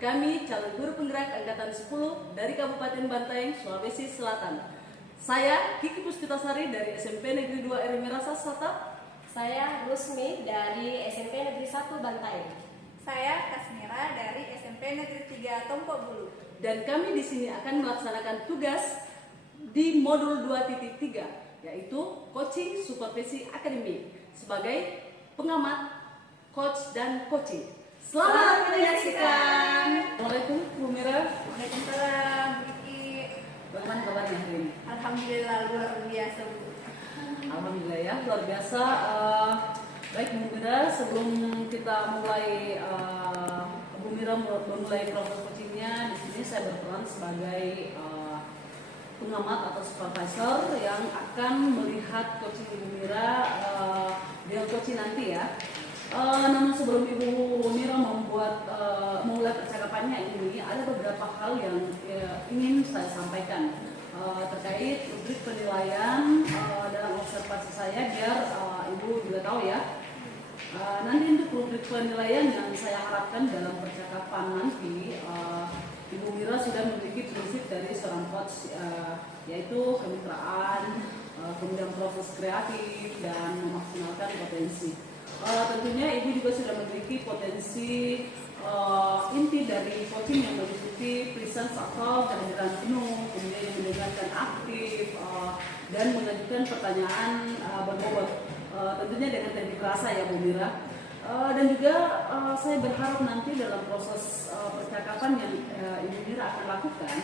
Kami calon guru penggerak angkatan 10 dari Kabupaten Bantaeng, Sulawesi Selatan. Saya Kiki Puspitasari dari SMP Negeri 2 RW Merasa Sata. Saya Rusmi dari SMP Negeri 1 Bantaeng. Saya Kasmira dari SMP Negeri 3 Tompo Bulu. Dan kami di sini akan melaksanakan tugas di modul 2.3, yaitu coaching supervisi akademik sebagai pengamat, coach dan coaching. Selamat menyaksikan. Assalamualaikum Bu Mira. Waalaikumsalam Bu Kiki. Bagaimana kabarnya hari ini? Alhamdulillah luar biasa Bu. Alhamdulillah ya, luar biasa. Baik Bu Mira, sebelum kita mulai Bu Mira memulai proses coachingnya, di sini saya berperan sebagai pengamat atau supervisor yang akan melihat coaching Ibu Mira dengan coaching nanti ya. Namun sebelum Ibu Mira memulai percakapannya ini, ada beberapa hal yang ingin saya sampaikan terkait rubrik penilaian dalam observasi saya, biar Ibu juga tahu ya. Nanti untuk rubrik penilaian yang saya harapkan dalam percakapan nanti, Ibu Mira sudah memiliki prinsip dari seorang coach, yaitu kemitraan, kemudian proses kreatif, dan memaksimalkan potensi. Tentunya Ibu juga sudah memiliki potensi inti dari coaching yang meliputi presence atau kehadiran penuh, kemudian yang mendengarkan aktif, dan mengajukan pertanyaan berbobot, tentunya dengan teknik rasa ya Bu Mira. Dan juga saya berharap nanti dalam proses percakapan yang Ibu Mira akan lakukan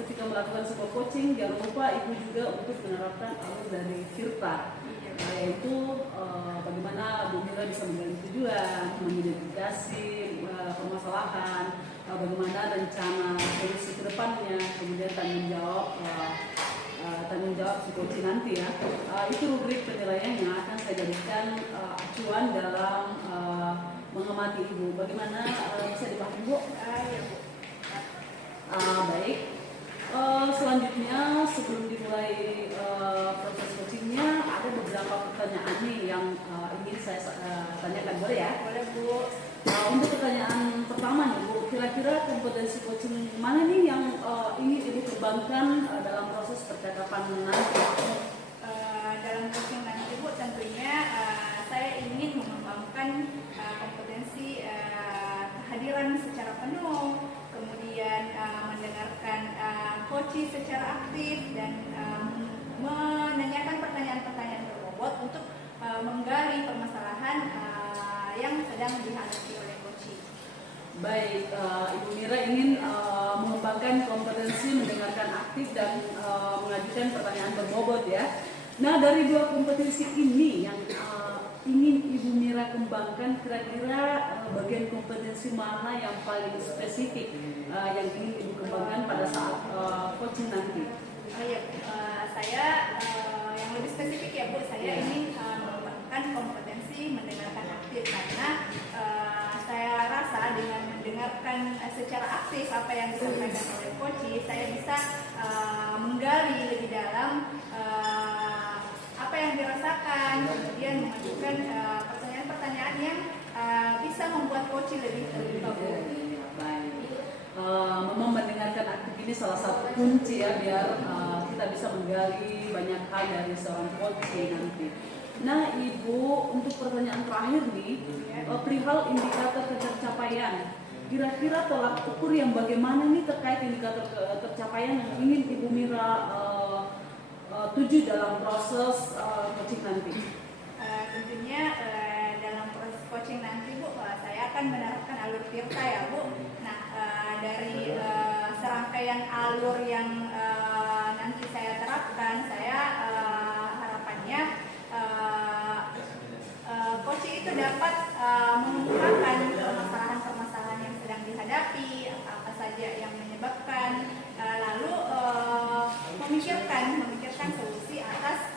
ketika melakukan sebuah coaching, jangan lupa Ibu juga untuk menerapkan alur dari Tirta, yaitu bagaimana Bu Mira bisa menggali tujuan, mengidentifikasi permasalahan, bagaimana rencana solusi ke depannya, kemudian tanggung jawab si coaching nanti ya. Itu rubrik penilaian yang akan saya jadikan acuan dalam mengamati Ibu. Bagaimana bisa dipahami Bu? Ya Bu. Baik. Selanjutnya sebelum dimulai proses coachingnya, ada beberapa pertanyaan nih yang ingin saya tanyakan, boleh ya? Boleh Bu. Untuk pertanyaan pertama nih Bu, kira-kira kompetensi coaching mana nih yang ingin Ibu kembangkan dalam proses percakapan nanti? Dalam coaching nanti Bu, tentunya saya ingin mengembangkan kompetensi kehadiran secara penuh, kemudian mendengarkan coaching secara aktif, dan menanyakan pertanyaan-pertanyaan berbobot untuk menggali permasalahan yang sedang dihadapi oleh coaching. Baik, Ibu Mira ingin mengembangkan kompetensi mendengarkan aktif dan mengajukan pertanyaan berbobot ya. Nah, dari dua kompetensi ini yang ingin Ibu Mira kembangkan, kira-kira bagian kompetensi mana yang paling spesifik yang ingin Ibu kembangkan pada saat coaching nanti? Saya yang lebih spesifik ya Bu, saya ingin mengembangkan kompetensi mendengarkan aktif, karena saya rasa dengan mendengarkan secara aktif apa yang disampaikan oleh coaching, saya bisa menggali lebih dalam apa yang dirasakan, kemudian mengajukan pertanyaan-pertanyaan yang bisa membuat coaching lebih bagus. Baik. Memang mendengarkan aktif ini salah satu kunci ya, biar kita bisa menggali banyak hal dari seorang coaching nanti. Nah Ibu, untuk pertanyaan terakhir nih, perihal indikator ketercapaian, kira-kira tolak ukur yang bagaimana nih terkait indikator ketercapaian yang ingin Ibu Mira tuju dalam proses coaching nanti? Tentunya dalam proses coaching nanti Bu, saya akan menerapkan alur Tirta ya Bu. Nah, dari serangkaian alur yang nanti saya terapkan, saya harapannya coaching itu dapat mengungkapkan permasalahan-permasalahan yang sedang dihadapi, apa saja yang menyebabkan, lalu memikirkan solusi atas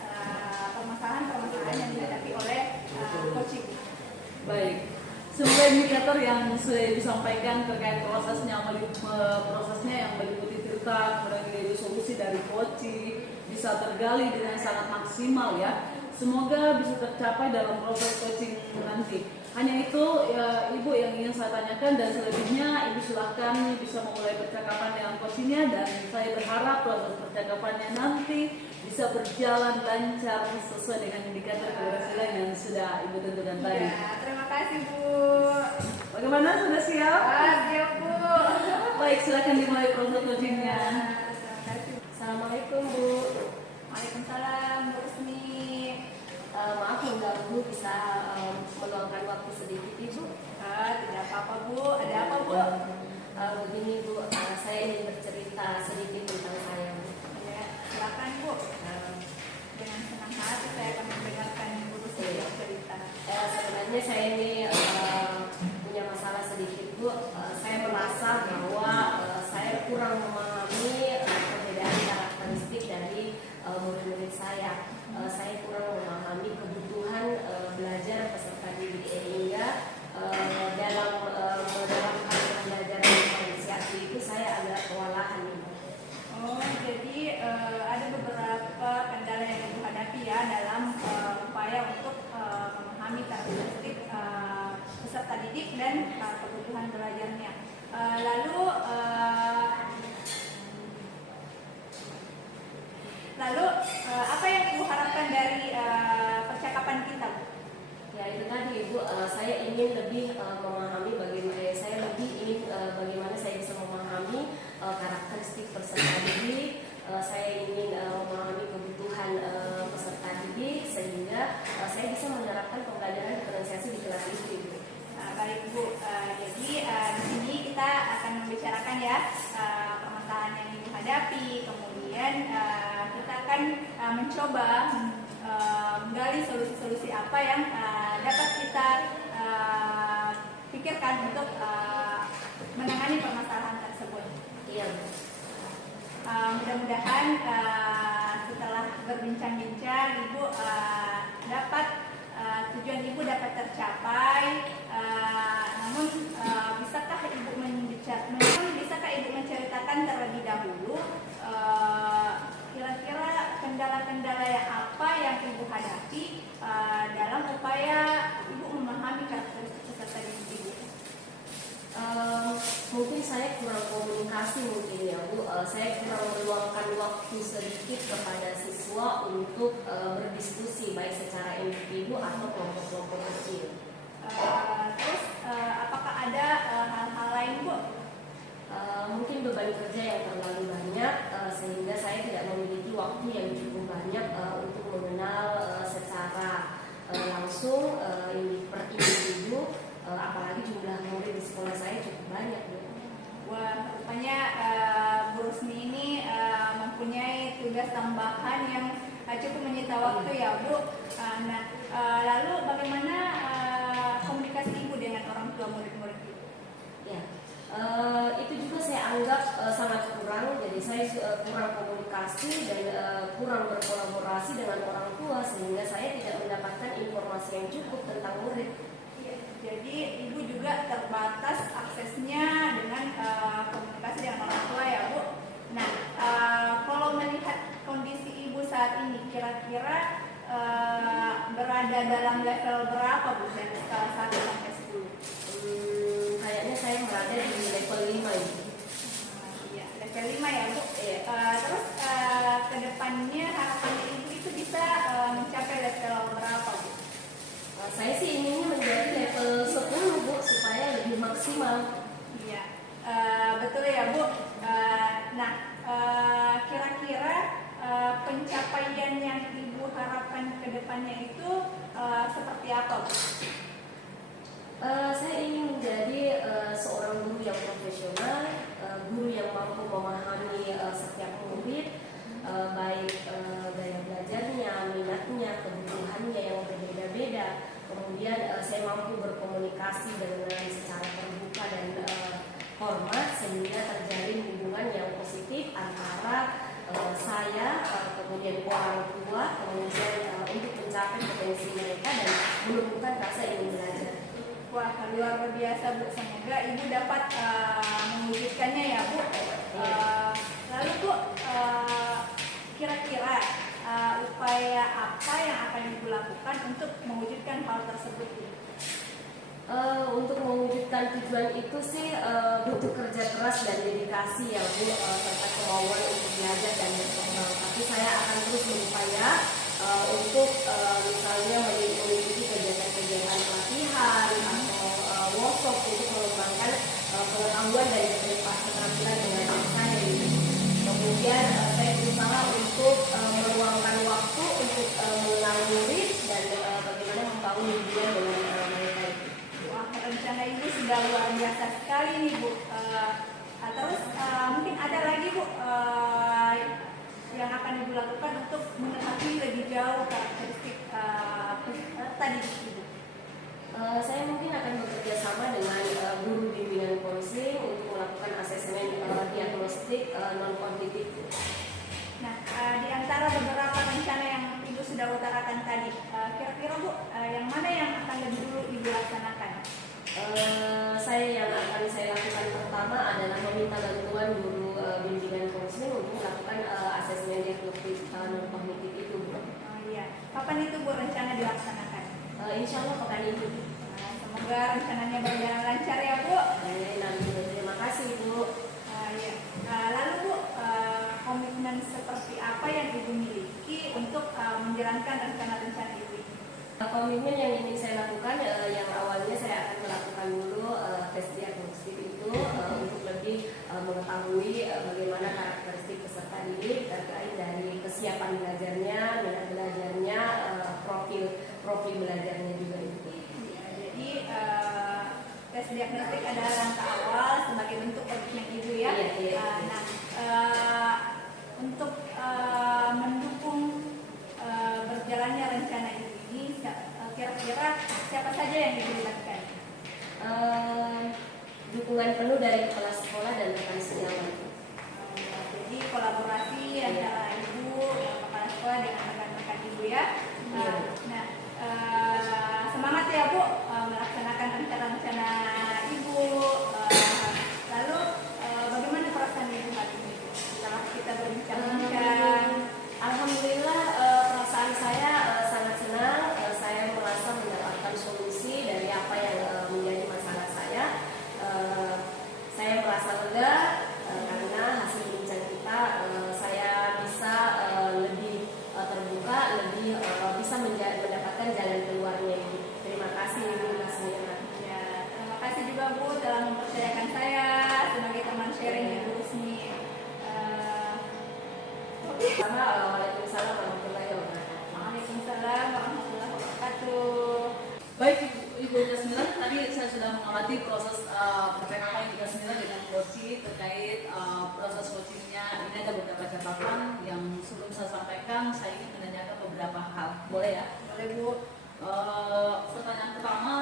permasalahan-permasalahan yang dihadapi oleh coaching. Baik, semua indikator yang sudah disampaikan terkait prosesnya yang meliputi Tirta, kemudian solusi dari coaching bisa tergali dengan sangat maksimal ya. semoga bisa tercapai dalam proses coaching nanti. Hanya itu ya, Ibu yang ingin saya tanyakan, dan selebihnya Ibu silahkan bisa memulai percakapan dengan coachnya, dan saya berharap proses percakapannya nanti bisa berjalan lancar sesuai dengan indikator keberhasilan yang sudah Ibu tentukan tadi. Ya, terima kasih Bu. Bagaimana, sudah siap? Siap Bu. Baik, silakan dimulai proses coachingnya. Terima kasih. Assalamualaikum Bu. Waalaikumsalam Bu Rusmi. Maaf mengganggu, bisa meluangkan waktu sedikit Ibu? Tidak apa-apa Bu. Ada apa Bu? Begini Bu, saya ingin bercerita sedikit tentang saya Bu. Ya, silakan Bu. Dengan senang hati saya akan mendengarkan Bu Rusmi bercerita. Sebenarnya saya ini punya masalah sedikit Bu. Saya merasa bahwa saya kurang memahami perbedaan karakteristik dari murid-murid saya. Saya kurang memahami kebutuhan belajar peserta didik, sehingga dalam hal pembelajaran diferensiasi itu saya agak kewalahan. Oh, jadi ada beberapa kendala yang Ibu hadapi ya dalam upaya untuk memahami karakteristik peserta didik dan kebutuhan belajarnya. Lalu apa yang Ibu harapkan dari percakapan kita, Bu? Ya itu tadi Ibu, saya ingin lebih memahami bagaimana saya bisa memahami karakteristik peserta didik. Saya ingin memahami kebutuhan peserta didik, sehingga saya bisa menerapkan pembelajaran diferensiasi di kelas itu Ibu. Baik Bu, jadi di sini kita akan membicarakan ya permasalahan yang Ibu hadapi, kemudian kita akan mencoba menggali solusi-solusi apa yang dapat kita pikirkan untuk menangani permasalahan tersebut. Iya Bu. Mudah-mudahan setelah berbincang-bincang Ibu dapat tujuan Ibu dapat tercapai. Namun bisakah Ibu menceritakan terlebih dahulu kira-kira kendala-kendala yang apa yang Ibu hadapi dalam upaya Ibu memahami karakteristik peserta didik Ibu? Mungkin saya kurang komunikasi mungkin ya Bu. Saya kurang meluangkan waktu sedikit kepada siswa untuk berdiskusi baik secara individu atau kelompok-kelompok kecil. Terus apakah ada hal-hal lain Bu? Mungkin beban kerja yang terlalu banyak sehingga saya tidak memiliki waktu yang cukup banyak untuk mengenal secara langsung per individu, apalagi jumlah murid di sekolah saya cukup banyak Bu. Wah, rupanya Bu Rusmi ini mempunyai tugas tambahan yang cukup menyita waktu ya Bu. Lalu bagaimana komunikasi Ibu dengan orang tua murid-murid Ibu? Ya, itu juga saya anggap sangat kurang. Jadi saya kurang komunikasi dan kurang berkolaborasi dengan orang tua, sehingga saya tidak mendapatkan informasi yang cukup tentang murid. Jadi Ibu juga terbatas aksesnya dengan komunikasi dengan orang tua ya Bu. Nah, kalau melihat kondisi Ibu saat ini, kira-kira berada dalam level berapa Bu dari skala 1 sampai 10? Kayaknya saya berada di level 5 Ibu. Iya, level 5 ya Bu. Terus kedepannya harapannya Ibu itu bisa mencapai level berapa Bu? Saya sih inginnya menjadi level 10 Bu, supaya lebih maksimal. Iya, betul ya Bu. Kira-kira pencapaian yang Ibu harapkan ke depannya itu seperti apa Bu? Saya ingin menjadi seorang guru yang profesional, guru yang mampu memahami setiap murid, baik gaya belajarnya, minatnya, kebutuhannya yang berbeda-beda. Kemudian saya mampu berkomunikasi dengan secara terbuka dan hormat, sehingga terjalin hubungan yang positif antara saya, kemudian orang tua, kemudian untuk mencapai potensi mereka dan menumbuhkan rasa ingin belajar. Wah, luar biasa Bu. Semoga Ibu dapat mewujudkannya ya Bu. Lalu Bu, kira-kira upaya apa yang akan Ibu lakukan untuk mewujudkan hal tersebut? Untuk mewujudkan tujuan itu sih butuh kerja keras dan dedikasi ya Bu, serta kemauan untuk belajar dan berkembang. Tapi saya akan terus berupaya untuk misalnya mengikuti kegiatan-kegiatan pelatihan atau workshop untuk mengembangkan pengetahuan dan keterampilan dengan saya ini. Kemudian saya berusaha untuk meluangkan waktu untuk mengenal murid dan bagaimana membangun hubungan dengan mereka. Wah, rencana Ibu sudah luar biasa sekali nih Bu. Terus mungkin ada lagi Bu yang akan Ibu lakukan untuk mengetahui lebih jauh karakteristik tadi Ibu. Saya mungkin akan bekerja sama dengan guru bimbingan konseling untuk melakukan asesmen diagnostik non-kognitif. Nah, di antara beberapa rencana yang Ibu sudah utarakan tadi, kira-kira Bu, yang mana yang akan lebih dulu Ibu laksanakan? Yang akan saya lakukan pertama adalah meminta bantuan guru bimbingan konseling untuk melakukan asesmen diagnostik non-kognitif itu. Iya. Kapan itu Bu rencana dilaksanakan? Insya Allah pekan ini. Semoga rencananya berjalan lancar ya Bu. Terima kasih Bu. Iya. Lalu Bu, komitmen seperti apa yang Ibu miliki untuk menjalankan rencana-rencana Ibu? Komitmen yang ingin saya lakukan, yang awalnya saya akan melakukan dulu tes diagnostik itu untuk lebih mengetahui bagaimana karakteristik peserta didik terkait dari kesiapan belajarnya, minat belajarnya, profil belajarnya juga itu. Jadi tes diagnostik adalah langkah awal sebagai bentuk komitmen Ibu ya. Iya. Untuk mendukung berjalannya rencana Ibu ini, kira-kira siapa saja yang dilibatkan? Dukungan penuh dari kepala sekolah dan rekan sejawat. Jadi kolaborasi antara Ibu, kepala sekolah dengan rekan-rekan Ibu ya. Semangat ya Bu melaksanakan rencana-rencana Ibu. Lalu bagaimana perasaan Ibu hari ini setelah kita berbincang-bincang? Alhamdulillah perasaan saya sangat senang. Saya merasa mendapatkan solusi dari apa yang menjadi masalah saya. Saya merasa lega karena hasil bincang kita saya bisa lebih terbuka, lebih bisa mendapatkan jalan keluarnya. Terima kasih Ibu Lasmira. Ya, terima kasih juga Bu telah mempercayakan saya sebagai teman sharing Ibu Rusmi. Waalaikumsalam warahmatullahi wabarakatuh. Waalaikumsalam warahmatullahi wabarakatuh. Baik Ibu Jasmila, tadi saya sudah mengamati proses percakapan Ibu Jasmila dengan Koci terkait proses coachingnya. Ini ada beberapa catatan yang sebelum saya sampaikan, saya ingin menanyakan beberapa hal. Boleh ya? Boleh Bu. Pertanyaan pertama,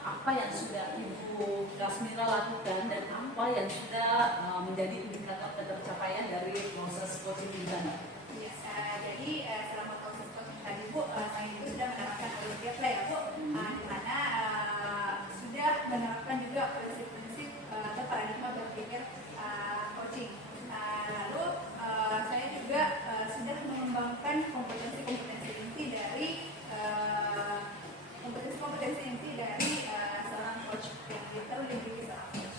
apa yang sudah Ibu Jasmila lakukan dan apa yang sudah menjadi indikator ketercapaian dari proses coaching di sana? Ya, jadi selama proses coaching tadi Bu, saya itu sudah menerapkan Olympiad Play ya Bu, di mana sudah menerapkan juga prinsip-prinsip atau paradigma berpikir coaching. Lalu saya juga sudah mengembangkan kompetensi-kompetensi inti dari seorang coach yang terlebih seorang coach.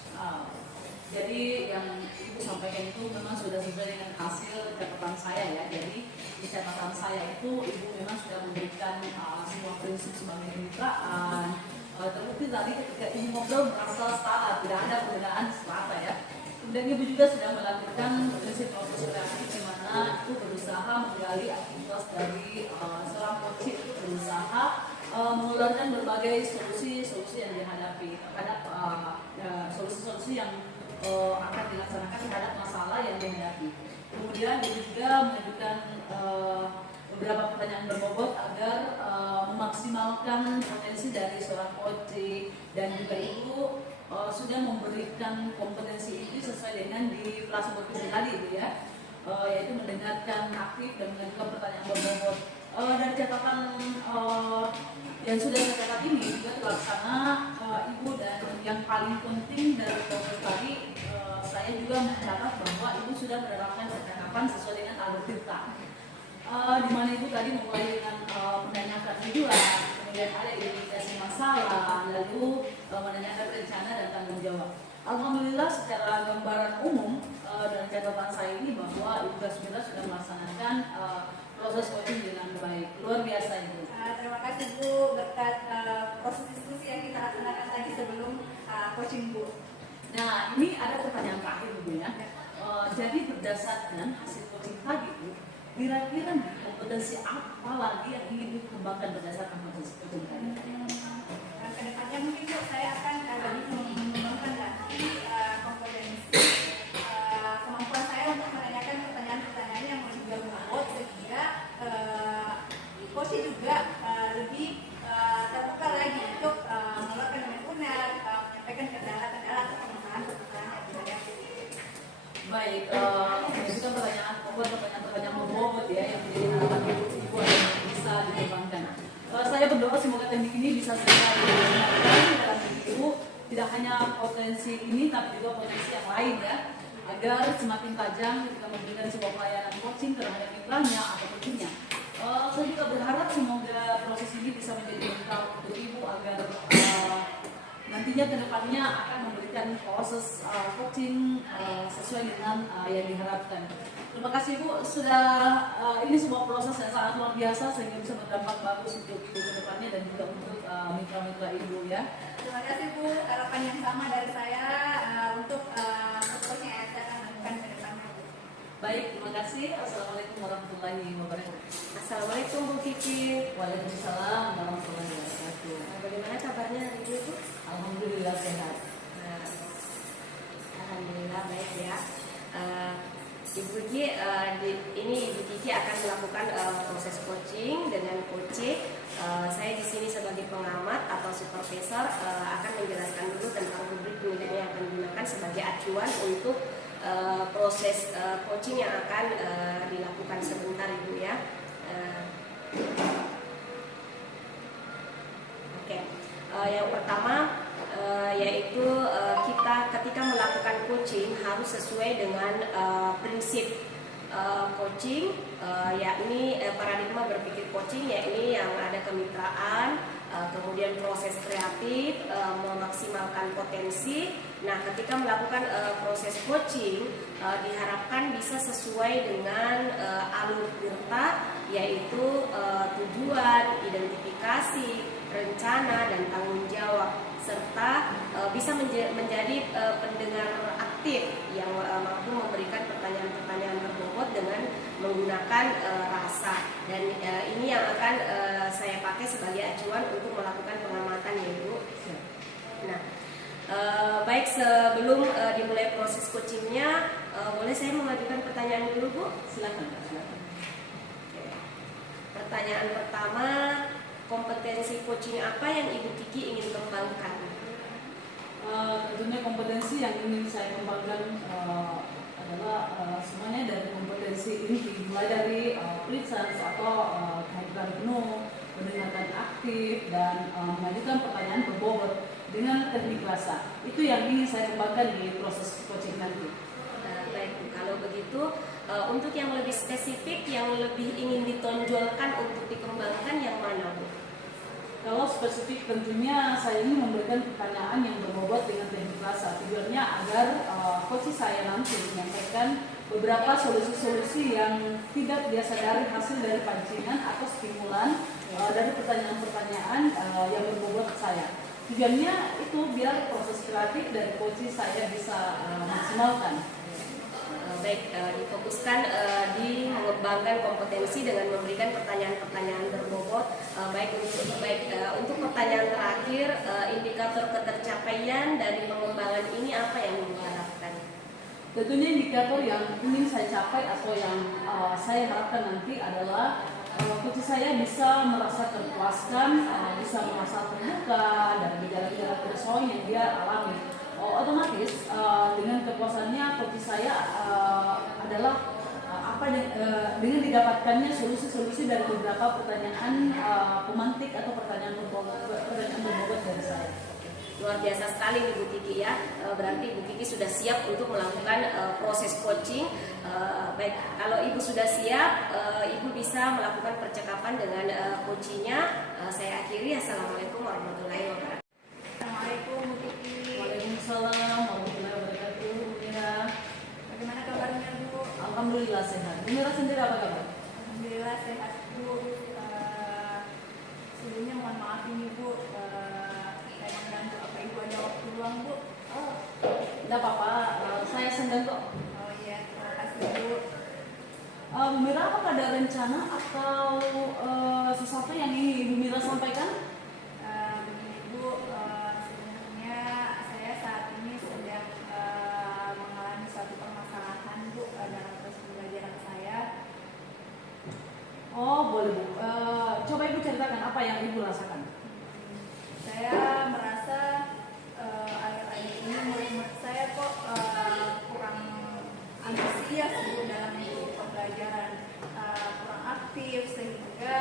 Jadi yang Ibu sampaikan itu memang sudah sesuai dengan hasil catatan saya ya. Jadi di catatan saya itu Ibu memang sudah memberikan semua prinsip sebagai kemitraan. Terbukti tadi ketika Ibu ngobrol merasa setara, tidak ada perbedaan strata ya. Kemudian Ibu juga sudah melakukan prinsip proses kreatif di mana itu berusaha menggali aktivitas dari seorang coach itu berusaha mengeluarkan berbagai solusi-solusi yang dihadapi terhadap solusi-solusi yang akan dilaksanakan terhadap masalah yang dihadapi. Kemudian dia juga mengajukan beberapa pertanyaan berbobot agar memaksimalkan potensi dari seorang coach dan juga Ibu sudah memberikan kompetensi itu sesuai dengan di kelas berikut tadi Bu ya, yaitu mendengarkan aktif dan mengajukan pertanyaan berbobot. Dari catatan yang sudah saya catat ini juga terlaksana Ibu, dan yang paling penting dari proses tadi saya juga mencatat bahwa Ibu sudah menerapkan percakapan sesuai dengan Albert Tirta. di mana Ibu tadi mulai dengan menanyakan tujuan, kemudian ada identifikasi masalah, lalu menanyakan rencana dan tanggung jawab. Alhamdulillah secara gambaran umum dan catatan saya ini bahwa Ibu Kasmira sudah melaksanakan proses coaching dengan baik. Luar biasa Ibu. Terima kasih Bu, berkat proses diskusi yang kita laksanakan tadi sebelum coaching Bu. Nah, ini ada pertanyaan terakhir Ibu ya. Jadi berdasarkan hasil coaching tadi Bu, kira-kira nih kompetensi apa lagi yang ingin dikembangkan berdasarkan proses coaching tadi? Kedepannya mungkin Bu, saya akan lebih mengembangkan lagi kompetensi kemampuan saya untuk menanyakan pertanyaan-pertanyaan yang lebih berbobot sehingga coaching juga lebih terbuka lagi untuk mengeluarkan unek-unek, menyampaikan kendala-kendala atau permasalahan-permasalahan yang dihadapi. Baik, itu kan pertanyaan berbobot ya yang menjadi harapan Ibu agar bisa dikembangkan. Saya berdoa semoga teknik ini bisa segera digunakan dalam diri Ibu, tidak hanya potensi ini tapi juga potensi yang lain ya, agar semakin tajam ketika memberikan sebuah pelayanan coaching terhadap mitranya atau pekerjanya. Saya juga berharap semoga proses ini bisa menjadi bekal untuk Ibu agar nantinya ke depannya akan memberikan proses coaching sesuai dengan yang diharapkan. Terima kasih Bu, sudah ini sebuah proses yang sangat luar biasa sehingga bisa berdampak bagus untuk Ibu ke depannya dan juga untuk mitra-mitra Ibu ya. Terima kasih Bu, harapan yang sama dari saya untuk coaching yang saya akan lakukan ke depannya. Baik, terima kasih. Assalamualaikum warahmatullahi wabarakatuh. Assalamualaikum Bu Kiki. Waalaikumsalam warahmatullahi wabarakatuh. Bagaimana kabarnya hari ini Bu? Alhamdulillah sehat. Nah, alhamdulillah baik ya. Ibu Kiki, ini Ibu Kiki akan melakukan proses coaching dengan coaching. Saya di sini sebagai pengamat atau supervisor akan menjelaskan dulu tentang rubrik penilaian yang akan digunakan sebagai acuan untuk proses coaching yang akan dilakukan sebentar Ibu ya. Oke. Yang pertama yaitu kita ketika melakukan coaching harus sesuai dengan prinsip coaching, yakni paradigma berpikir coaching, yakni yang ada kemitraan, kemudian proses kreatif, memaksimalkan potensi. Nah, ketika melakukan proses coaching diharapkan bisa sesuai dengan alur tirta, yaitu tujuan, identifikasi, rencana, dan tanggung jawab, serta bisa menjadi pendengar aktif yang mampu memberikan pertanyaan-pertanyaan berbobot dengan menggunakan rasa. Dan ini yang akan saya pakai sebagai acuan untuk melakukan pengamatan ya Ibu. Nah, baik sebelum dimulai proses coachingnya, boleh saya mengajukan pertanyaan dulu Bu? Silakan. Pertanyaan pertama, kompetensi coaching apa yang Ibu Kiki ingin kembangkan? Tentunya kompetensi yang ingin saya kembangkan adalah semuanya dari kompetensi ini, mulai dari presence atau kehadiran penuh, mendengarkan aktif, dan mengajukan pertanyaan berbobot dengan teknik rasa. Itu yang ingin saya kembangkan di proses coaching nanti. Baik Bu, kalau begitu untuk yang lebih spesifik, yang lebih ingin ditonjolkan untuk dikembangkan yang mana Bu? Kalau spesifik tentunya saya ingin memberikan pertanyaan yang berbobot dengan teknik rasa. Tujuannya agar coach saya nanti menyampaikan beberapa solusi-solusi yang tidak dia sadari hasil dari pancingan atau stimulan dari pertanyaan-pertanyaan yang berbobot saya. Tujuannya itu biar proses kreatif dari coach saya bisa maksimalkan. Baik, difokuskan di mengembangkan kompetensi dengan memberikan pertanyaan-pertanyaan berbobot. Untuk pertanyaan terakhir, indikator ketercapaian dari pengembangan ini apa yang diharapkan? Tentunya indikator yang ingin saya capai atau yang saya harapkan nanti adalah coach saya bisa merasa terpuaskan, bisa merasa terbuka dari gejala-gejala keresahan yang dia alami. Otomatis dengan kepuasannya coach saya adalah dengan didapatkannya solusi-solusi dari beberapa pertanyaan pemantik atau pertanyaan berbobot dari saya. Luar biasa sekali Ibu Kiki ya. Berarti Ibu Kiki sudah siap untuk melakukan proses coaching Baik, kalau Ibu sudah siap, Ibu bisa melakukan percakapan dengan coachnya. Saya akhiri. Assalamualaikum warahmatullahi wabarakatuh. Assalamualaikum Bu Kiki. Waalaikumsalam warahmatullahi wabarakatuh. Bu Mira, Bagaimana kabarnya Bu? alhamdulillah sehat. Bu Mira sendiri apa kabar? Alhamdulillah sehat Bu. Sebelumnya mohon maaf ini Bu, saya mengganggu apa Ibu ada waktu luang Bu? Oh, tidak apa-apa. Saya senggang kok. Oh iya, terima kasih Bu. Bu Mira, apakah ada rencana atau sesuatu yang ingin Ibu Mira sampaikan? Begini Bu, sebenarnya saya saat ini sedang mengalami suatu permasalahan Bu dalam proses pembelajaran saya. Oh, boleh Bu. Coba Ibu ceritakan apa yang Ibu rasakan. Saya merasa akhir-akhir ini murid-murid saya kok kurang antusias Bu dalam mengikuti pembelajaran, kurang aktif sehingga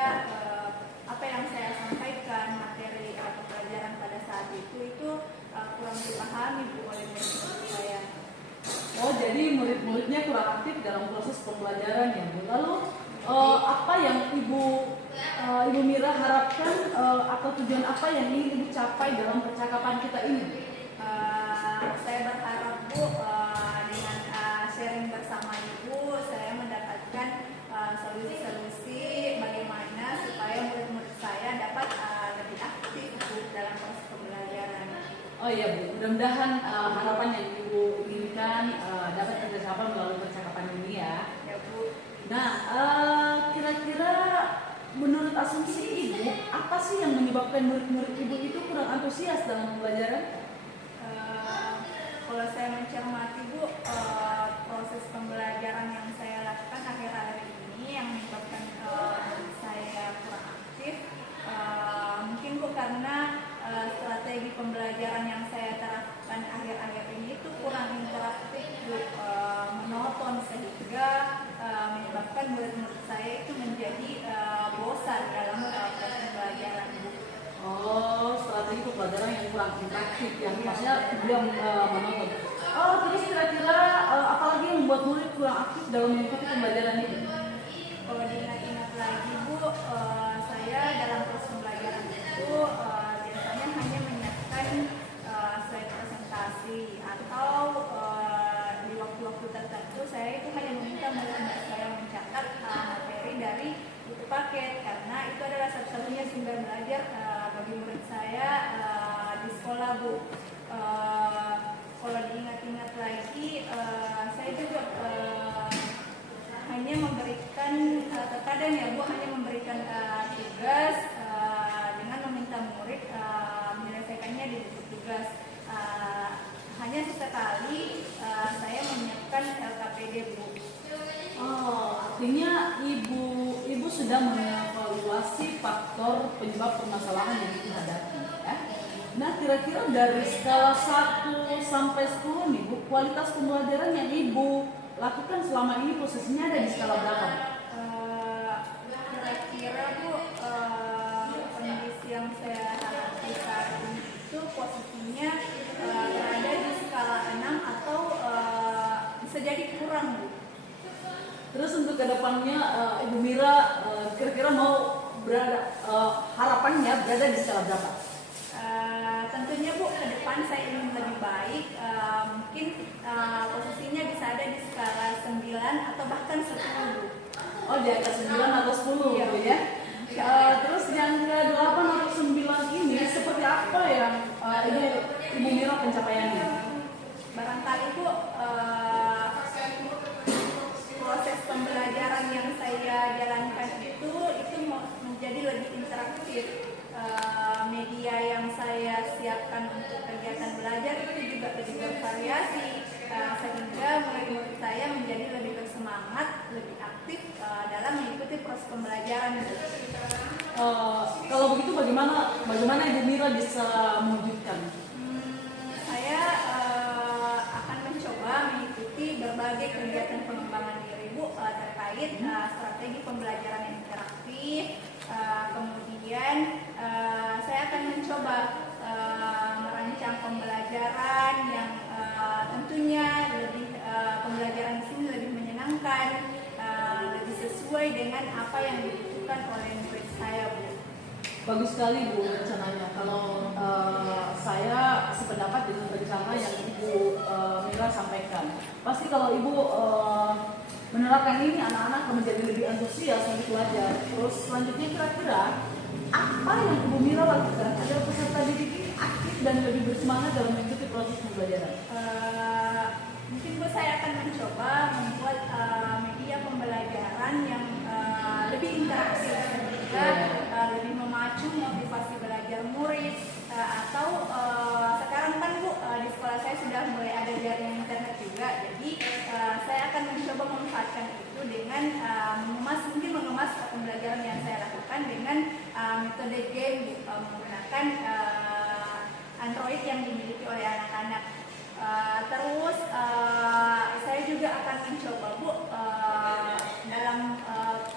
apa yang saya sampaikan materi pembelajaran pada saat itu kurang dipahami Bu oleh murid-murid saya. Oh, jadi murid-muridnya kurang aktif dalam proses pembelajaran ya Bu. Lalu apa yang Ibu Mira harapkan atau tujuan apa yang ingin Ibu capai dalam percakapan kita ini? Saya berharap Bu dengan sharing bersama Ibu saya mendapatkan solusi-solusi bagaimana supaya murid-murid saya dapat lebih aktif Bu dalam proses pembelajaran. Oh iya Bu, mudah-mudahan harapan yang Ibu inginkan dapat tercapai melalui percakapan ini ya. Ya Bu. Nah, kira-kira menurut asumsi Ibu, apa sih yang menyebabkan murid-murid Ibu itu kurang antusias dalam pembelajaran? Kalau saya mencermati Bu, proses pembelajaran yang saya lakukan akhir-akhir ini yang menyebabkan saya kurang aktif, mungkin Bu karena strategi pembelajaran yang saya terapkan akhir-akhir ini itu kurang interaktif Bu, monoton sehingga menyebabkan murid-murid saya itu menjadi bosan dalam proses pembelajaran Bu. Oh, strategi pembelajaran yang kurang interaktif, yang maksudnya belum monoton. Oh, terus kira-kira apalagi yang membuat murid kurang aktif dalam mengikuti pembelajaran ini? Kalau diingat-ingat lagi Bu, saya dalam proses pembelajaran itu biasanya hanya menyiapkan slide presentasi atau di waktu-waktu tertentu saya itu hanya meminta murid-murid saya mencatat materi dari buku paket karena itu adalah satu-satunya sumber belajar bagi murid saya di sekolah Bu. Kalau diingat-ingat lagi, saya juga hanya memberikan terkadang ya Bu hanya memberikan tugas dengan meminta murid menyelesaikannya di buku tugas. Hanya sesekali saya menyiapkan LKPD Bu. Oh, artinya ibu sudah mengevaluasi faktor penyebab permasalahan yang Ibu hadapi ya. Nah, kira-kira dari skala 1 sampai 10 nih Bu, kualitas pembelajaran yang Ibu lakukan selama ini posisinya ada di skala berapa? Kira-kira Bu, kondisi yang saya hadapi saat ini itu posisinya berada di skala 6 atau bisa jadi kurang Bu. Terus untuk kedepannya Ibu Mira kira-kira mau berada harapannya berada di skala berapa? Tentunya Bu, ke depan saya ingin lebih baik, mungkin posisinya bisa ada di skala 9 atau bahkan 10 Bu. Oh, di atas 9 atau 10 Iya. Bu ya. Terus yang ke 8 atau 9 ini seperti apa yang Ibu Mira pencapaiannya? Barangkali Bu, proses pembelajaran yang saya jalankan itu menjadi lebih interaktif. Media yang saya siapkan untuk kegiatan belajar itu juga lebih bervariasi sehingga murid-murid saya menjadi lebih bersemangat, lebih aktif dalam mengikuti proses pembelajaran. Kalau begitu bagaimana Ibu Mira bisa mewujudkan? Saya akan mencoba mengikuti berbagai kegiatan pengembangan diri Bu terkait strategi pembelajaran yang interaktif. Kemudian saya akan mencoba merancang pembelajaran yang tentunya lebih pembelajaran di sini lebih menyenangkan. sesuai dengan apa yang dibutuhkan oleh murid saya, Bu. Bagus sekali Bu rencananya. Kalau saya sependapat dengan rencana yang Ibu Mira sampaikan. Pasti kalau Ibu menerapkan ini, anak-anak akan menjadi lebih antusias untuk belajar. Terus selanjutnya kira-kira apa yang Ibu Mira lakukan agar peserta didik ini aktif dan lebih bersemangat dalam mengikuti proses pembelajaran? Mungkin Bu, saya akan mencoba membuat media pembelajaran yang lebih interaktif dan juga lebih memacu motivasi belajar murid, atau sekarang kan Bu, di sekolah saya sudah mulai ada jaringan internet juga, jadi saya akan mencoba memanfaatkan itu dengan mengemas pembelajaran yang saya lakukan dengan metode game, menggunakan Android yang dimiliki oleh anak-anak. Terus saya juga akan mencoba Bu, dalam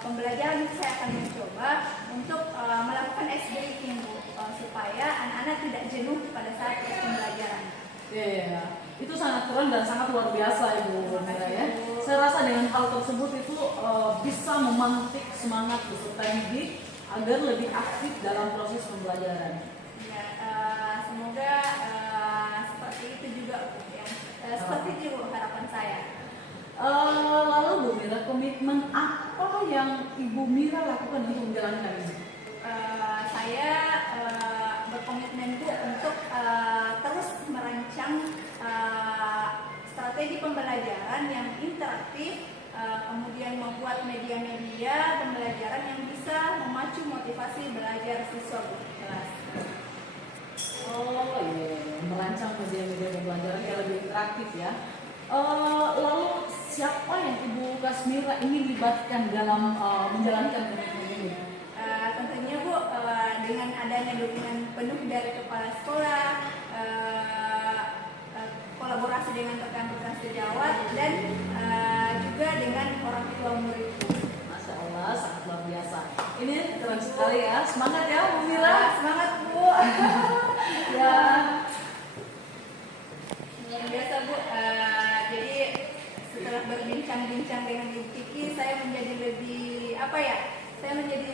pembelajaran saya akan mencoba untuk melakukan ice breaking Bu, supaya anak-anak tidak jenuh pada saat pembelajaran. Iya, itu sangat keren dan sangat luar biasa Ibu Mira ya. Saya rasa dengan hal tersebut itu bisa memantik semangat peserta didik agar lebih aktif dalam proses pembelajaran. Ya, semoga seperti itu juga Bu, ya. Seperti itu Bu, harapan saya. Lalu Bu Mira, komitmen apa yang Ibu Mira lakukan untuk menjalankan ini? Saya berkomitmen Bu untuk terus merancang strategi pembelajaran yang interaktif, kemudian membuat media-media pembelajaran yang bisa memacu motivasi belajar siswa Bu. Oh iya, merancang media-media pembelajaran yang lebih interaktif ya. Lalu siapa yang Ibu Kasmira ingin libatkan dalam menjalankan komitmen ini? Tentunya Bu, dengan adanya dukungan penuh dari kepala sekolah, kolaborasi dengan rekan-rekan sejawat, dan juga dengan orang tua murid. Masya Allah, sangat luar biasa. Ini keren sekali ya. Semangat ya Bu Mira. Semangat Bu. Ya. Luar biasa Bu. Jadi setelah berbincang-bincang dengan Ibu Kiki, saya menjadi lebih saya menjadi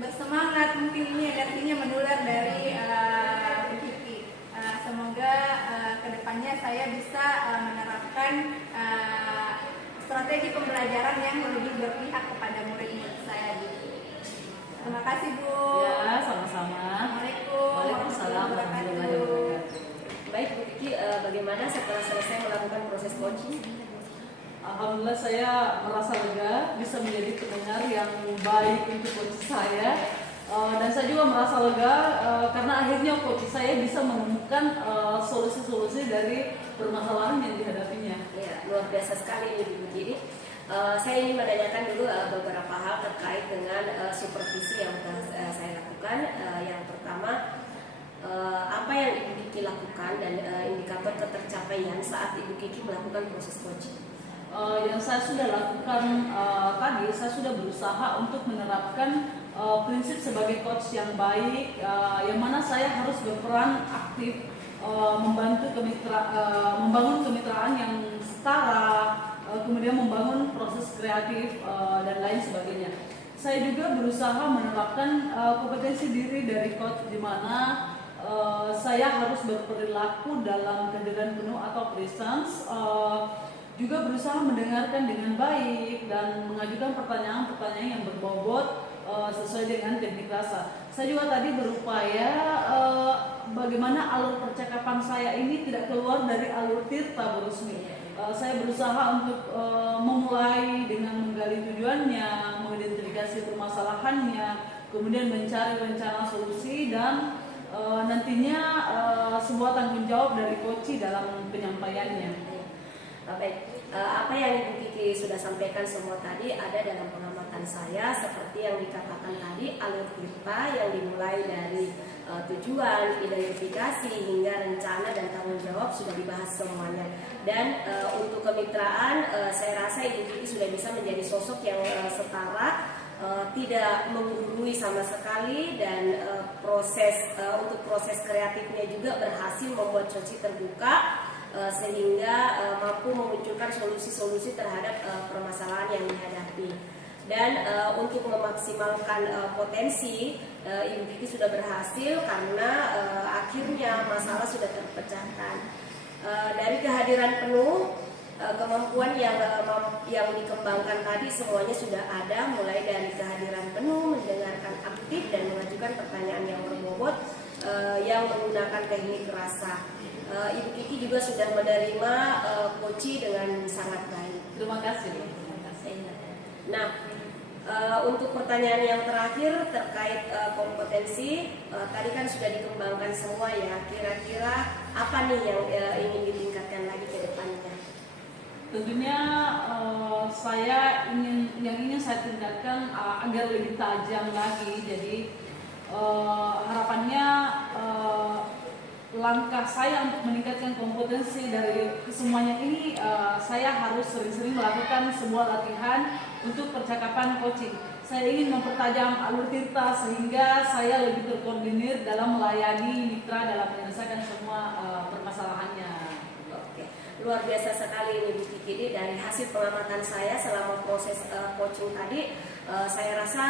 bersemangat. Mungkin ini energinya menular dari Ibu Kiki. Semoga kedepannya saya bisa menerapkan strategi pembelajaran yang lebih berpihak kepada murid-murid saya gitu. Terima kasih Bu. Ya, sama-sama. Assalamualaikum. Waalaikumsalam warahmatullahi wabarakatuh. Baik Bu Kiki, bagaimana setelah selesai melakukan proses coaching? Alhamdulillah saya merasa lega bisa menjadi pendengar yang baik untuk coach saya, dan saya juga merasa lega karena akhirnya coach saya bisa menemukan solusi-solusi dari permasalahan yang dihadapinya. Ya, luar biasa sekali ini Bu Kiki. Saya ingin menanyakan dulu beberapa hal terkait dengan supervisi yang telah saya lakukan. Yang pertama, apa yang Ibu Kiki lakukan dan indikator ketercapaian saat Ibu Kiki melakukan proses coaching? Yang saya sudah lakukan tadi, saya sudah berusaha untuk menerapkan prinsip sebagai coach yang baik, yang mana saya harus berperan aktif membangun kemitraan yang setara, kemudian membangun proses kreatif dan lain sebagainya. Saya juga berusaha menerapkan kompetensi diri dari coach, di mana saya harus berperilaku dalam kehadiran penuh atau presence, juga berusaha mendengarkan dengan baik dan mengajukan pertanyaan-pertanyaan yang berbobot sesuai dengan teknik rasa. Saya juga tadi berupaya bagaimana alur percakapan saya ini tidak keluar dari alur Tirta Bu Rusmi. Saya berusaha untuk memulai dengan menggali tujuannya, mengidentifikasi permasalahannya, kemudian mencari rencana solusi, dan nantinya sebuah tanggung jawab dari coach dalam penyampaiannya. Baik, apa yang Ibu Kiki sudah sampaikan semua tadi ada dalam pengamatan saya, seperti yang dikatakan tadi, alur Tirta yang dimulai dari tujuan, identifikasi, hingga rencana dan tanggung jawab sudah dibahas semuanya. Dan untuk kemitraan, saya rasa Ibu Kiki sudah bisa menjadi sosok yang setara, tidak menggurui sama sekali, dan untuk proses kreatifnya juga berhasil membuat Coci terbuka, sehingga mampu memunculkan solusi-solusi terhadap permasalahan yang dihadapi. Dan untuk memaksimalkan potensi, Ibu Kiki sudah berhasil karena akhirnya masalah sudah terpecahkan. Dari kehadiran penuh, kemampuan yang dikembangkan tadi semuanya sudah ada, mulai dari kehadiran penuh, mendengarkan aktif dan mengajukan pertanyaan yang berbobot yang menggunakan teknik rasa. Ibu Kiki juga sudah menerima coaching dengan sangat baik. Terima kasih. Terima kasih. Nah, untuk pertanyaan yang terakhir terkait kompetensi, tadi kan sudah dikembangkan semua ya. Kira-kira apa nih yang ingin ditingkatkan lagi ke depannya? Tentunya yang ingin saya tingkatkan agar lebih tajam lagi. Jadi harapannya langkah saya untuk meningkatkan kompetensi dari kesemuanya ini, saya harus sering-sering melakukan sebuah latihan untuk percakapan coaching. Saya ingin mempertajam alur cerita sehingga saya lebih terkoordinir dalam melayani mitra dalam menyelesaikan semua permasalahannya. Oke, luar biasa sekali ini Bu Kiki. Dari hasil pengamatan saya selama proses coaching tadi, saya rasa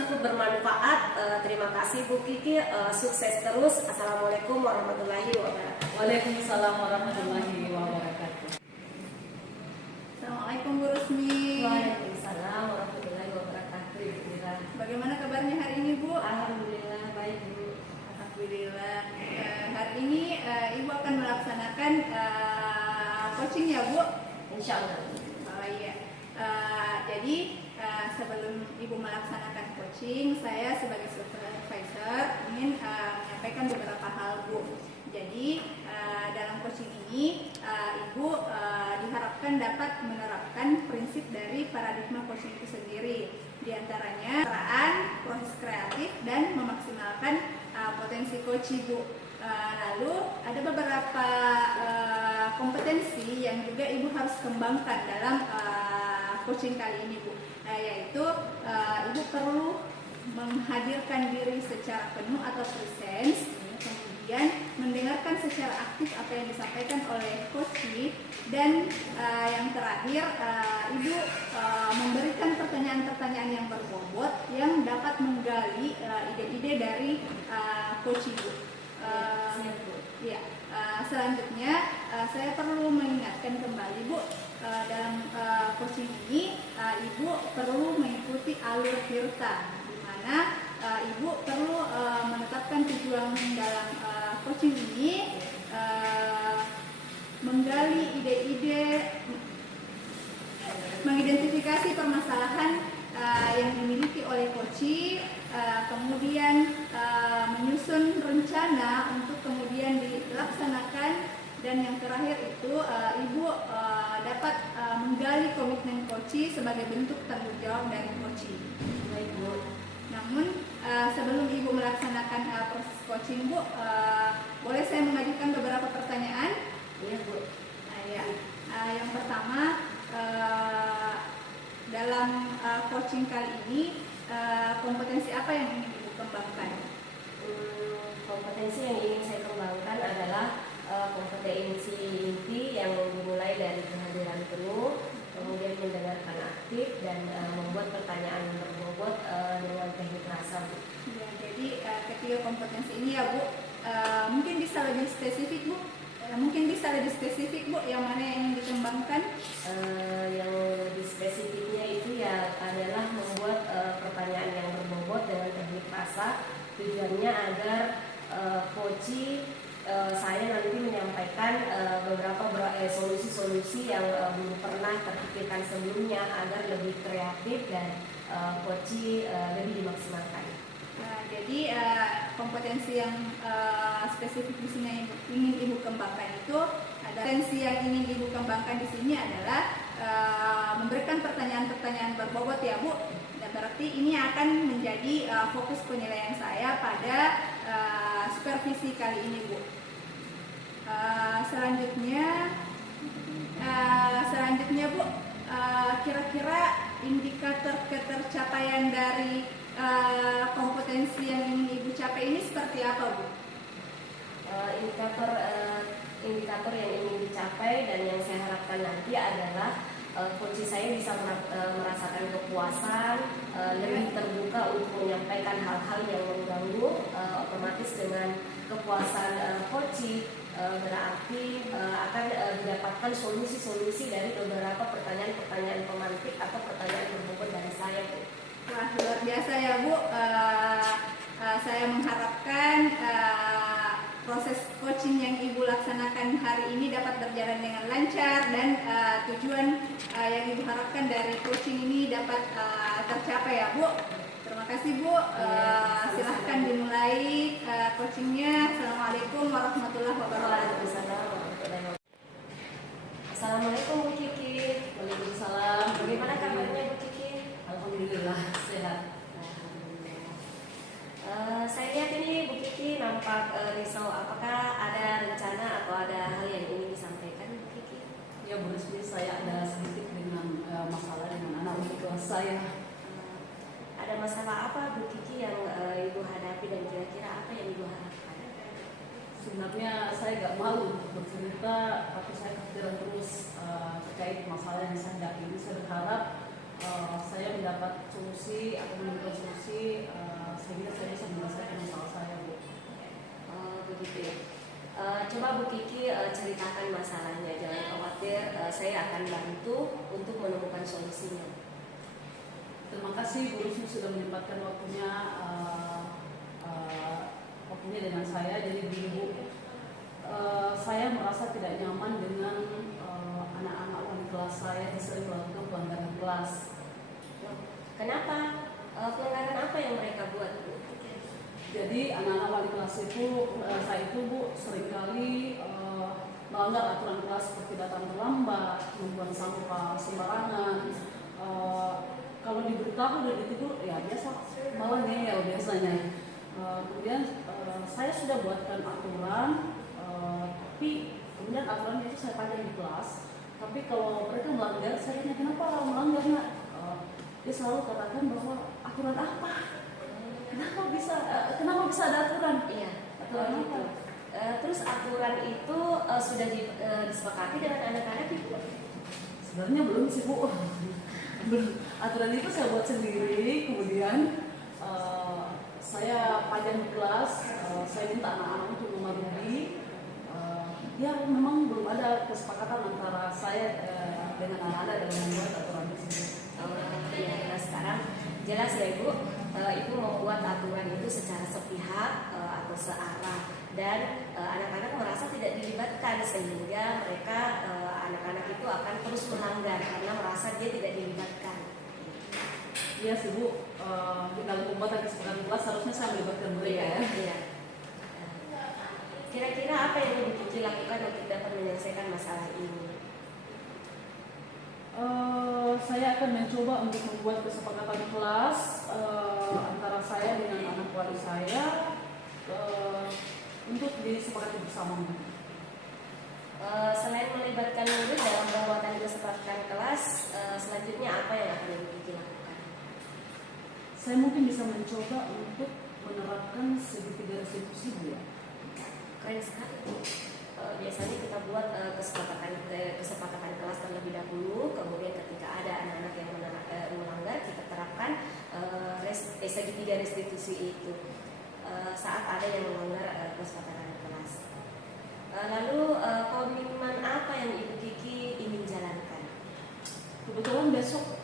cukup bermanfaat. Terima kasih Bu Kiki, sukses terus. Assalamualaikum warahmatullahi wabarakatuh. Waalaikumsalam warahmatullahi wabarakatuh. Assalamualaikum Bu Rusmi. Waalaikumsalam warahmatullahi wabarakatuh. Ibu Ira. Bagaimana kabarnya hari ini Bu? Alhamdulillah baik Bu. Alhamdulillah. Hari ini Ibu akan melaksanakan coaching ya Bu? Insya Allah. Oh iya. Jadi sebelum Ibu melaksanakan coaching, saya sebagai supervisor ingin menyampaikan beberapa hal Bu. Jadi dalam coaching ini Ibu diharapkan dapat menerapkan prinsip dari paradigma coaching itu sendiri. Di antaranya peran, proses kreatif, dan memaksimalkan potensi coach Bu. Lalu ada beberapa kompetensi yang juga Ibu harus kembangkan dalam coaching kali ini Bu. Yaitu Ibu perlu menghadirkan diri secara penuh atau presence, kemudian mendengarkan secara aktif apa yang disampaikan oleh coach, dan yang terakhir Ibu memberikan pertanyaan-pertanyaan yang berbobot yang dapat menggali ide-ide dari coach Ibu. Ya, selanjutnya saya perlu mengingatkan kembali Bu, dalam coaching ini Ibu perlu mengikuti alur tirta, di mana Ibu perlu menetapkan tujuan dalam coaching ini, menggali ide-ide, mengidentifikasi permasalahan yang dimiliki oleh coach, kemudian menyusun rencana untuk kemudian dilaksanakan, dan yang terakhir itu Ibu dapat menggali komitmen coach sebagai bentuk tanggung jawab dari coach. Baik Bu. Namun sebelum Ibu melaksanakan proses coaching Bu, boleh saya mengajukan beberapa pertanyaan? Iya Bu. Ya. Yang pertama, dalam coaching kali ini kompetensi apa yang ingin Ibu kembangkan? Kompetensi yang ingin saya kembangkan adalah kompetensi inti yang dimulai dari kehadiran penuh, kemudian mendengarkan aktif, dan membuat pertanyaan berbobot dengan teknik rasa Bu. Ya, jadi ketiga kompetensi ini ya Bu, mungkin bisa lebih spesifik Bu? Yang mana yang ingin dikembangkan? Yang lebih spesifiknya itu ya adalah membuat pertanyaan yang berbobot dengan teknik rasa. Tujuannya agar coach saya nanti menyampaikan beberapa solusi-solusi yang belum pernah terpikirkan sebelumnya, agar lebih kreatif dan coach lebih dimaksimalkan. Jadi kompetensi yang spesifik di sini yang ingin Ibu kembangkan itu, kompetensi yang ingin Ibu kembangkan di sini adalah memberikan pertanyaan-pertanyaan berbobot ya Bu. Dan berarti ini akan menjadi fokus penilaian saya pada supervisi kali ini Bu. Selanjutnya Bu, kira-kira indikator ketercapaian dari kompetensi yang ingin Ibu capai ini seperti apa Bu? Indikator yang ingin dicapai dan yang saya harapkan nanti adalah coach saya bisa merasakan kepuasan, lebih terbuka untuk menyampaikan hal-hal yang mengganggu. Otomatis dengan kepuasan coach berarti akan didapatkan solusi-solusi dari beberapa pertanyaan-pertanyaan pemantik atau pertanyaan berbobot dari saya, Bu. Wah, luar biasa ya, Bu. Saya mengharapkan proses coaching yang Ibu laksanakan hari ini dapat berjalan dengan lancar dan tujuan yang Ibu harapkan dari coaching ini dapat tercapai ya, Bu. Terima kasih, Bu. Silahkan dimulai coachingnya. Assalamualaikum warahmatullahi wabarakatuh. Assalamualaikum Bu Kiki. Waalaikumsalam. Bagaimana kabarnya Bu Kiki? Alhamdulillah sehat. Saya lihat ini Bu Kiki nampak risau. Apakah ada rencana atau ada hal yang ingin disampaikan Bu Kiki? Ya Bu Rizky, saya ada sedikit dengan masalah dengan anak unik kelas saya. Ada masalah apa Bu Kiki yang Ibu hadapi dan kira-kira apa yang Ibu harapkan? Sebenarnya saya gak malu untuk bercerita, tapi saya kepikiran terus terkait masalah yang saya hadapi ini. Saya berharap saya mendapat solusi atau menemukan solusi sehingga saya bisa menyelesaikan masalah saya, Bu. Begitu ya. Coba Bu Kiki ceritakan masalahnya, jangan khawatir, saya akan bantu untuk menemukan solusinya. Terima kasih Bu Rizky sudah menyempatkan waktunya dengan saya. Jadi begini Bu, saya merasa tidak nyaman dengan anak-anak wali kelas saya yang sering melakukan pelanggaran kelas. Kenapa? Pelanggaran apa yang mereka buat? Jadi anak-anak wali kelas itu, saya itu Bu, seringkali melanggar aturan kelas seperti datang terlambat, membuang sampah sembarangan. Kalau diberitahu dan ditegur, ya biasa, malah ngeyel biasanya. Kemudian saya sudah buatkan aturan, tapi kemudian aturan itu saya panjang di kelas. Tapi kalau mereka melanggar, saya tanya kenapa melanggar nak? Dia selalu katakan bahwa aturan apa? Kenapa bisa ada aturan? Iya, Aturan apa? Terus aturan itu sudah disepakati dengan anak-anak itu? Sebenarnya belum sih Bu. Aturan itu saya buat sendiri, kemudian saya panjang di kelas, saya minta anak-anak untuk mematuhi. Ya memang belum ada kesepakatan antara saya dengan anak-anak dalam membuat aturan tersebut. Ya, sekarang jelas ya Ibu, Ibu membuat aturan itu secara sepihak atau searah dan anak-anak merasa tidak dilibatkan sehingga mereka anak-anak itu akan terus melanggar karena merasa dia tidak dilibatkan. Iya sih Bu, dalam pembuatan kesepakatan kelas harusnya saya melibatkan mereka ya. Iya. Kira-kira apa yang Ibu Kiki lakukan untuk dapat menyelesaikan masalah ini? Saya akan mencoba untuk membuat kesepakatan kelas antara saya dengan anak wali saya untuk disepakati bersama. Selain melibatkan murid dalam pembuatan kesepakatan kelas, selanjutnya apa yang akan Ibu Kiki lakukan? Saya mungkin bisa mencoba untuk menerapkan segitiga restitusi Bu ya. Keren sekali. Biasanya kita buat kesepakatan kelas terlebih dahulu, kemudian ketika ada anak-anak yang melanggar kita terapkan segitiga restitusi itu saat ada yang melanggar kesepakatan kelas. Lalu komitmen apa yang Ibu Kiki ingin jalankan? Kebetulan besok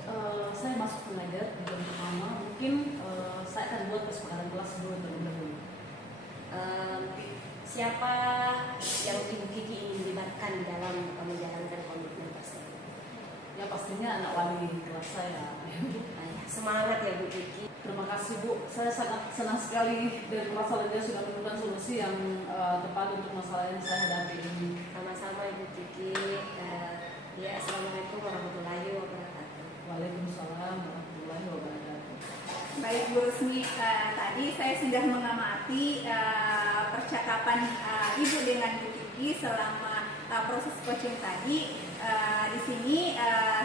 saya masuk pengajar di bulan pertama, mungkin saya akan buat kesepakatan kelas dulu terlebih dahulu. Siapa yang Ibu Kiki ingin libatkan dalam menjalankan komitmen tersebut? Ya pastinya anak wali kelas saya. Semangat ya Bu Kiki. Terima kasih Bu, saya sangat senang sekali dan masalahnya sudah menemukan solusi yang tepat untuk masalah yang saya hadapi ini. Sama-sama Ibu Kiki. Ya, Assalamualaikum warahmatullahi wabarakatuh. Waalaikumsalam warahmatullahi wabarakatuh. Baik Bu Rusmi, tadi saya sudah mengamati percakapan Ibu dengan Bu Kiki selama proses coaching tadi. Di sini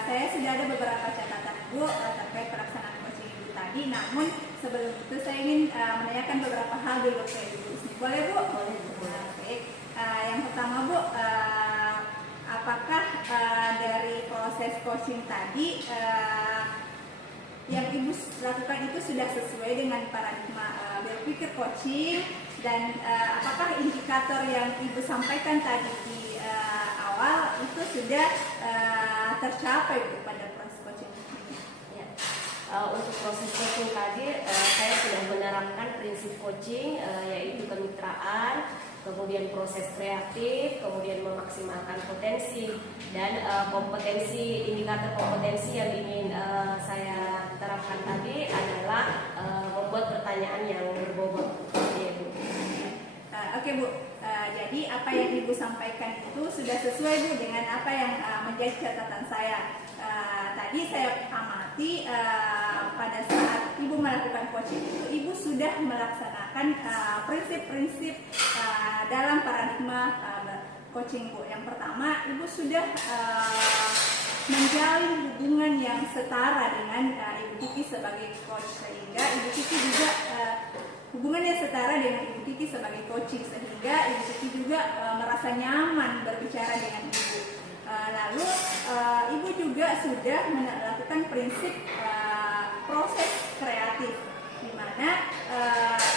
saya sudah ada beberapa catatan Ibu terkait pelaksanaan coaching Ibu tadi. Namun sebelum itu saya ingin menanyakan beberapa hal dulu ke Ibu Rusmi. Boleh Bu? Boleh. Baik. Yang pertama Bu, apakah dari proses coaching tadi yang Ibu lakukan itu sudah sesuai dengan paradigma berpikir coaching, dan apakah indikator yang Ibu sampaikan tadi di awal itu sudah tercapai Bu, pada proses coaching? Ya. Untuk proses coaching tadi saya sudah menerapkan prinsip coaching, yaitu kemitraan, kemudian proses kreatif, kemudian memaksimalkan potensi, dan kompetensi, indikator kompetensi yang ingin saya terapkan tadi adalah membuat pertanyaan yang berbobot. Ya, Bu. Oke Bu, jadi apa yang Ibu sampaikan itu sudah sesuai Bu dengan apa yang menjadi catatan saya. Tadi saya amati pada saat Ibu melakukan coaching itu, Ibu sudah melaksanakan prinsip-prinsip dalam paradigma coaching Bu. Yang pertama, Ibu sudah menjalin hubungan yang setara dengan Ibu Kiki sebagai coach, sehingga Ibu Kiki juga hubungan yang setara dengan Ibu Kiki sebagai coaching, sehingga Ibu Kiki juga merasa nyaman berbicara dengan Ibu. Lalu Ibu juga sudah melakukan prinsip proses kreatif, di mana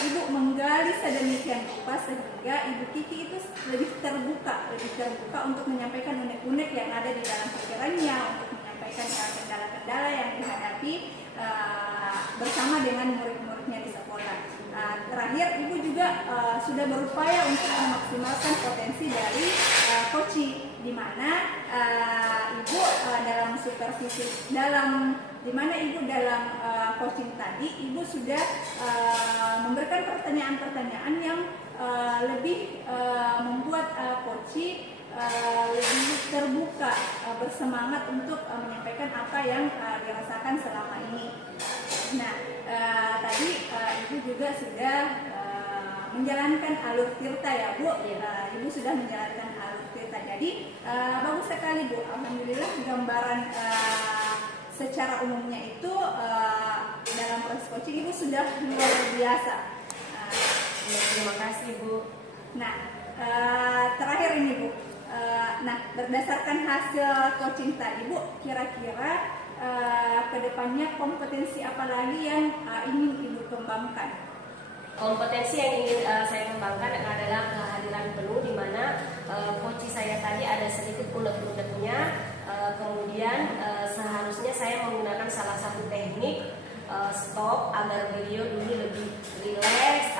Ibu menggali sedemikian rupa sehingga Ibu Kiki itu lebih terbuka untuk menyampaikan unek-unek yang ada di dalam pikirannya, untuk menyampaikan kendala-kendala yang dihadapi bersama dengan murid-muridnya di sekolah. Terakhir, Ibu juga sudah berupaya untuk memaksimalkan potensi dari coaching, di mana Ibu dalam supervisi, di mana Ibu dalam coaching tadi, Ibu sudah memberikan pertanyaan-pertanyaan yang lebih membuat coaching lebih terbuka, bersemangat untuk menyampaikan apa yang dirasakan selama ini. Nah, tadi Ibu juga sudah menjalankan alur tirta ya Bu. Ibu sudah menjalankan alur tirta. Jadi bagus sekali Bu. Alhamdulillah, gambaran secara umumnya itu dalam proses coaching Ibu sudah luar biasa. Terima kasih Bu. Nah, terakhir ini Bu. Nah, berdasarkan hasil coaching tadi Bu, kira-kira kedepannya kompetensi apa lagi yang ingin Ibu kembangkan? Kompetensi yang ingin saya kembangkan adalah kehadiran penuh, di mana coach saya tadi ada sedikit unek-uneknya. Kemudian seharusnya saya menggunakan salah satu teknik stop agar beliau dulu lebih rileks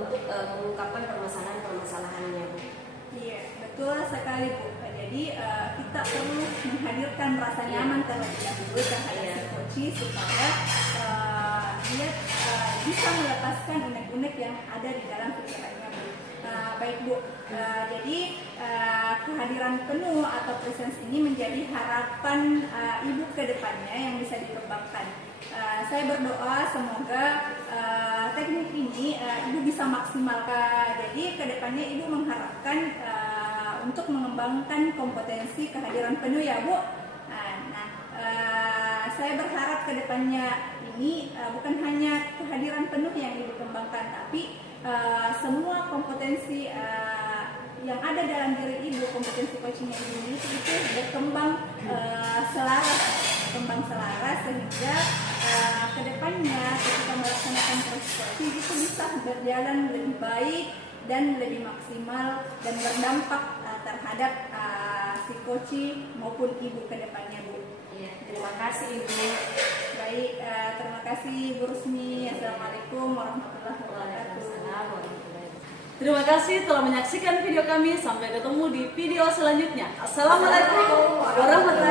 untuk mengungkapkan permasalahan-permasalahannya Bu. Iya, betul sekali Bu. Jadi kita perlu menghadirkan rasa nyaman terlebih dahulu terhadap si coach, supaya dia bisa melepaskan unek-unek yang ada di dalam pikirannya Bu. Baik Bu, jadi kehadiran penuh atau presence ini menjadi harapan Ibu ke depannya yang bisa dikembangkan. Saya berdoa semoga teknik ini Ibu bisa maksimalkan. Jadi kedepannya Ibu mengharapkan untuk mengembangkan kompetensi kehadiran penuh ya Bu. Saya berharap kedepannya ini bukan hanya kehadiran penuh yang Ibu kembangkan, tapi semua kompetensi yang ada dalam diri Ibu, kompetensi coaching yang Ibu miliki itu berkembang selaras, sehingga kedepannya ketika melaksanakan proses coaching itu bisa berjalan lebih baik dan lebih maksimal dan berdampak terhadap si coaching maupun Ibu kedepannya Bu. Ya, terima kasih Ibu. Baik, terima kasih Bu Rusmi. Assalamualaikum warahmatullahi wabarakatuh. Terima kasih telah menyaksikan video kami. Sampai ketemu di video selanjutnya. Assalamualaikum warahmatullahi wabarakatuh.